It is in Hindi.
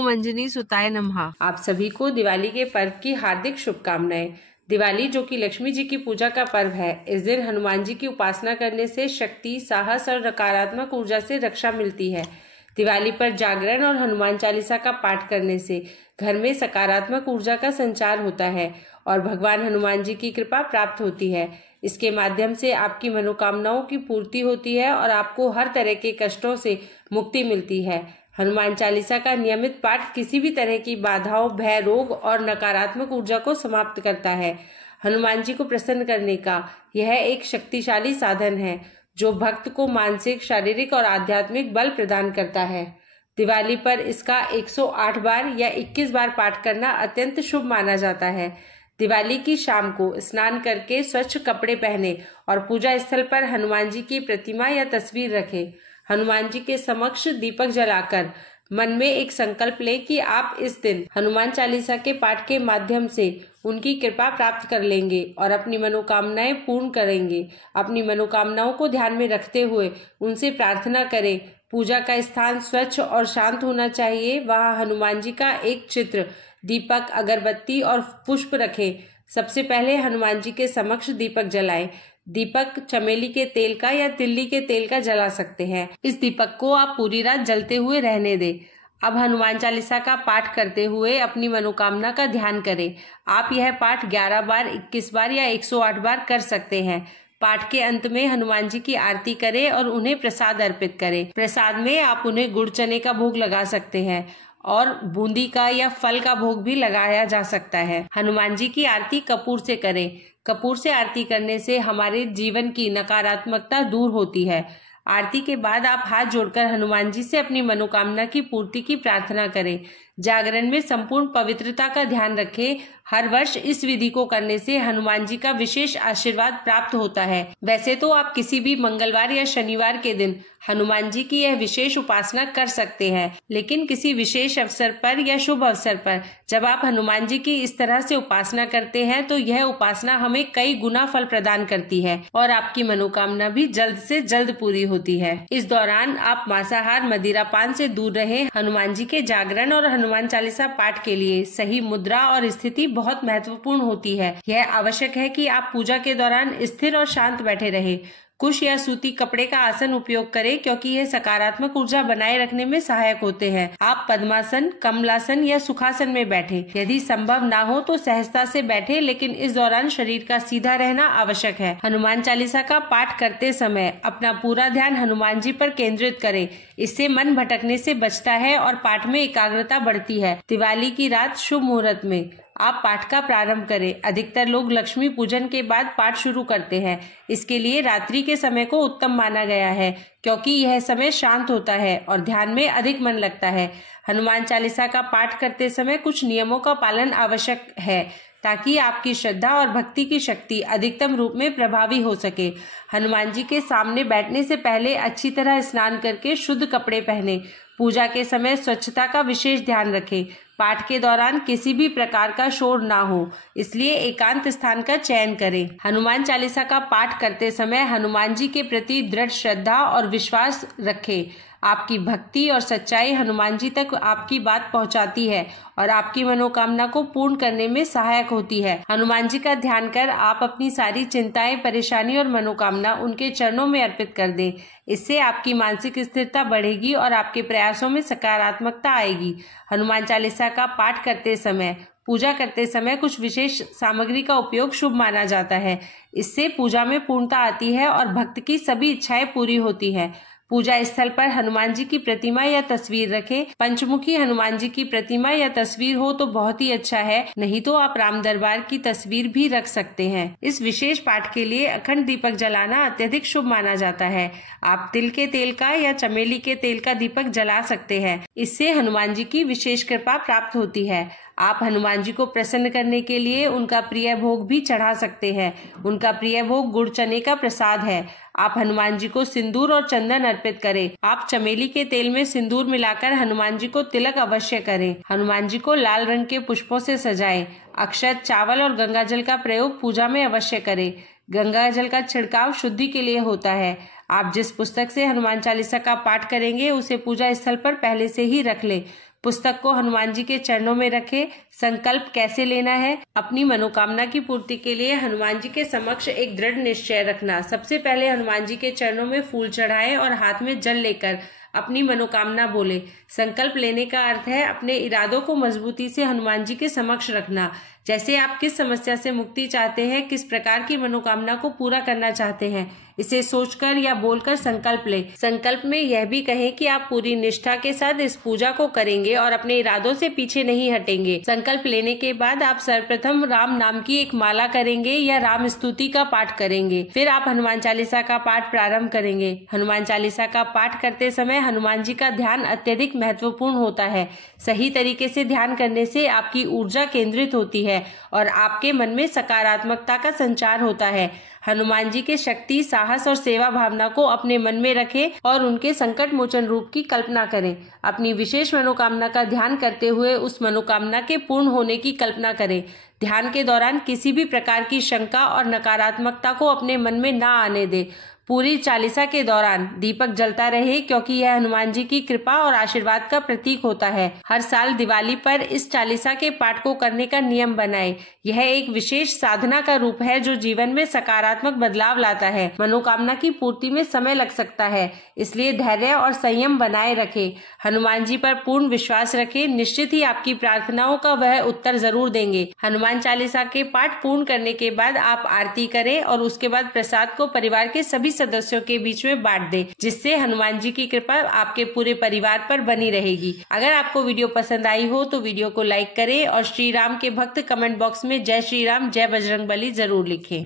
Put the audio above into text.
ओम अंजनी सुताय नमः। आप सभी को दिवाली के पर्व की हार्दिक शुभकामनाएं। दिवाली जो कि लक्ष्मी जी की पूजा का पर्व है, इस दिन हनुमान जी की उपासना करने से शक्ति, साहस और नकारात्मक ऊर्जा से रक्षा मिलती है। दिवाली पर जागरण और हनुमान चालीसा का पाठ करने से घर में सकारात्मक ऊर्जा का संचार होता है और भगवान हनुमान जी की कृपा प्राप्त होती है। इसके माध्यम से आपकी मनोकामनाओं की पूर्ति होती है और आपको हर तरह के कष्टों से मुक्ति मिलती है। हनुमान चालीसा का नियमित पाठ किसी भी तरह की बाधाओं, भय, रोग और नकारात्मक ऊर्जा को समाप्त करता है। हनुमान जी को प्रसन्न करने का यह एक शक्तिशाली साधन है जो भक्त को मानसिक, शारीरिक और आध्यात्मिक बल प्रदान करता है। दिवाली पर इसका 108 बार या 21 बार पाठ करना अत्यंत शुभ माना जाता है। दिवाली की शाम को स्नान करके स्वच्छ कपड़े पहने और पूजा स्थल पर हनुमान जी की प्रतिमा या तस्वीर रखें। हनुमान जी के समक्ष दीपक जलाकर मन में एक संकल्प लें कि आप इस दिन हनुमान चालीसा के पाठ के माध्यम से उनकी कृपा प्राप्त कर लेंगे और अपनी मनोकामनाएं पूर्ण करेंगे। अपनी मनोकामनाओं को ध्यान में रखते हुए उनसे प्रार्थना करें। पूजा का स्थान स्वच्छ और शांत होना चाहिए। वहां हनुमान जी का एक चित्र, दीपक, अगरबत्ती और पुष्प रखें। सबसे पहले हनुमान जी के समक्ष दीपक जलाएं। दीपक चमेली के तेल का या तिल्ली के तेल का जला सकते हैं। इस दीपक को आप पूरी रात जलते हुए रहने दें। अब हनुमान चालीसा का पाठ करते हुए अपनी मनोकामना का ध्यान करें। आप यह पाठ 11 बार, 21 बार या 108 बार कर सकते हैं। पाठ के अंत में हनुमान जी की आरती करें और उन्हें प्रसाद अर्पित करें। प्रसाद में आप उन्हें गुड़ चने का भोग लगा सकते हैं और बूंदी का या फल का भोग भी लगाया जा सकता है। हनुमान जी की आरती कपूर से करें। कपूर से आरती करने से हमारे जीवन की नकारात्मकता दूर होती है। आरती के बाद आप हाथ जोड़कर हनुमान जी से अपनी मनोकामना की पूर्ति की प्रार्थना करें। जागरण में संपूर्ण पवित्रता का ध्यान रखें। हर वर्ष इस विधि को करने से हनुमान जी का विशेष आशीर्वाद प्राप्त होता है। वैसे तो आप किसी भी मंगलवार या शनिवार के दिन हनुमान जी की यह विशेष उपासना कर सकते हैं, लेकिन किसी विशेष अवसर पर या शुभ अवसर पर जब आप हनुमान जी की इस तरह से उपासना करते हैं तो यह उपासना हमें कई गुना फल प्रदान करती है और आपकी मनोकामना भी जल्द से जल्द पूरी होती है। इस दौरान आप मांसाहार, मदिरा पान से दूर रहें। हनुमान जी के जागरण और हनुमान चालीसा पाठ के लिए सही मुद्रा और स्थिति बहुत महत्वपूर्ण होती है। यह आवश्यक है कि आप पूजा के दौरान स्थिर और शांत बैठे रहें। कुश या सूती कपड़े का आसन उपयोग करें क्योंकि यह सकारात्मक ऊर्जा बनाए रखने में सहायक होते हैं। आप पद्मासन, कमलासन या सुखासन में बैठे। यदि संभव ना हो तो सहजता से बैठे, लेकिन इस दौरान शरीर का सीधा रहना आवश्यक है। हनुमान चालीसा का पाठ करते समय अपना पूरा ध्यान हनुमान जी पर केंद्रित करें। इससे मन भटकने से बचता है और पाठ में एकाग्रता बढ़ती है। दिवाली की रात शुभ मुहूर्त में आप पाठ का प्रारंभ करें। अधिकतर लोग लक्ष्मी पूजन के बाद पाठ शुरू करते हैं। इसके लिए रात्रि के समय को उत्तम माना गया है क्योंकि यह समय शांत होता है और ध्यान में अधिक मन लगता है। हनुमान चालीसा का पाठ करते समय कुछ नियमों का पालन आवश्यक है ताकि आपकी श्रद्धा और भक्ति की शक्ति अधिकतम रूप में प्रभावी हो सके। हनुमान जी के सामने बैठने से पहले अच्छी तरह स्नान करके शुद्ध कपड़े पहने। पूजा के समय स्वच्छता का विशेष ध्यान रखें। पाठ के दौरान किसी भी प्रकार का शोर ना हो, इसलिए एकांत स्थान का चयन करें। हनुमान चालीसा का पाठ करते समय हनुमान जी के प्रति दृढ़ श्रद्धा और विश्वास रखें। आपकी भक्ति और सच्चाई हनुमान जी तक आपकी बात पहुंचाती है और आपकी मनोकामना को पूर्ण करने में सहायक होती है। हनुमान जी का ध्यान कर आप अपनी सारी चिंताएं, परेशानी और मनोकामना उनके चरणों में अर्पित कर दें। इससे आपकी मानसिक स्थिरता बढ़ेगी और आपके प्रयासों में सकारात्मकता आएगी। हनुमान चालीसा का पाठ करते समय, पूजा करते समय कुछ विशेष सामग्री का उपयोग शुभ माना जाता है। इससे पूजा में पूर्णता आती है और भक्त की सभी इच्छाएं पूरी होती है। पूजा स्थल पर हनुमान जी की प्रतिमा या तस्वीर रखें। पंचमुखी हनुमान जी की प्रतिमा या तस्वीर हो तो बहुत ही अच्छा है, नहीं तो आप राम दरबार की तस्वीर भी रख सकते हैं। इस विशेष पाठ के लिए अखंड दीपक जलाना अत्यधिक शुभ माना जाता है। आप तिल के तेल का या चमेली के तेल का दीपक जला सकते हैं। इससे हनुमान जी की विशेष कृपा प्राप्त होती है। आप हनुमान जी को प्रसन्न करने के लिए उनका प्रिय भोग भी चढ़ा सकते हैं। उनका प्रिय भोग गुड़ चने का प्रसाद है। आप हनुमान जी को सिंदूर और चंदन अर्पित करें। आप चमेली के तेल में सिंदूर मिलाकर हनुमान जी को तिलक अवश्य करें। हनुमान जी को लाल रंग के पुष्पों से सजाएं। अक्षत, चावल और गंगाजल का प्रयोग पूजा में अवश्य करें। गंगाजल का छिड़काव शुद्धि के लिए होता है। आप जिस पुस्तक से हनुमान चालीसा का पाठ करेंगे उसे पूजा स्थल पर पहले से ही रख लें। पुस्तक को हनुमान जी के चरणों में रखें। संकल्प कैसे लेना है? अपनी मनोकामना की पूर्ति के लिए हनुमान जी के समक्ष एक दृढ़ निश्चय रखना। सबसे पहले हनुमान जी के चरणों में फूल चढ़ाएं और हाथ में जल लेकर अपनी मनोकामना बोले। संकल्प लेने का अर्थ है अपने इरादों को मजबूती से हनुमान जी के समक्ष रखना। जैसे आप किस समस्या से मुक्ति चाहते हैं, किस प्रकार की मनोकामना को पूरा करना चाहते हैं, इसे सोचकर या बोलकर संकल्प ले। संकल्प में यह भी कहें कि आप पूरी निष्ठा के साथ इस पूजा को करेंगे और अपने इरादों से पीछे नहीं हटेंगे। संकल्प लेने के बाद आप सर्वप्रथम राम नाम की एक माला करेंगे या राम स्तुति का पाठ करेंगे। फिर आप हनुमान चालीसा का पाठ प्रारंभ करेंगे। हनुमान चालीसा का पाठ करते समय हनुमान जी का ध्यान अत्यधिक महत्वपूर्ण होता है। सही तरीके से ध्यान करने से आपकी ऊर्जा केंद्रित होती है और आपके मन में सकारात्मकता का संचार होता है। हनुमान जी के शक्ति, साहस और सेवा भावना को अपने मन में रखें और उनके संकट मोचन रूप की कल्पना करें। अपनी विशेष मनोकामना का ध्यान करते हुए उस मनोकामना के पूर्ण होने की कल्पना करें। ध्यान के दौरान किसी भी प्रकार की शंका और नकारात्मकता को अपने मन में ना आने दें। पूरी चालीसा के दौरान दीपक जलता रहे, क्योंकि यह हनुमान जी की कृपा और आशीर्वाद का प्रतीक होता है। हर साल दिवाली पर इस चालीसा के पाठ को करने का नियम बनाएं। यह एक विशेष साधना का रूप है जो जीवन में सकारात्मक बदलाव लाता है। मनोकामना की पूर्ति में समय लग सकता है, इसलिए धैर्य और संयम बनाए रखें। हनुमान जी पर पूर्ण विश्वास रखें। निश्चित ही आपकी प्रार्थनाओं का वह उत्तर जरूर देंगे। हनुमान चालीसा के पाठ पूर्ण करने के बाद आप आरती करें और उसके बाद प्रसाद को परिवार के सभी सदस्यों के बीच में बांट दें, जिससे हनुमान जी की कृपा आपके पूरे परिवार पर बनी रहेगी। अगर आपको वीडियो पसंद आई हो तो वीडियो को लाइक करें और श्री राम के भक्त कमेंट बॉक्स में जय श्री राम, जय बजरंगबली जरूर लिखें।